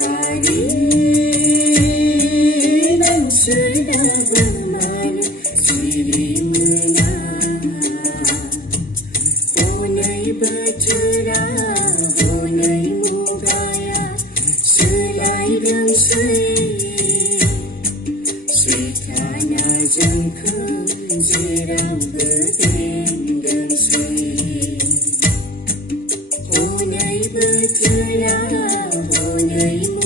hari Nwngswr Dabw Manw Siri Mwna Honai bothora honai mugaya soलायदोंसै सैथाना जोंखौ जेरावबो बेंदोंसै honai bothora honai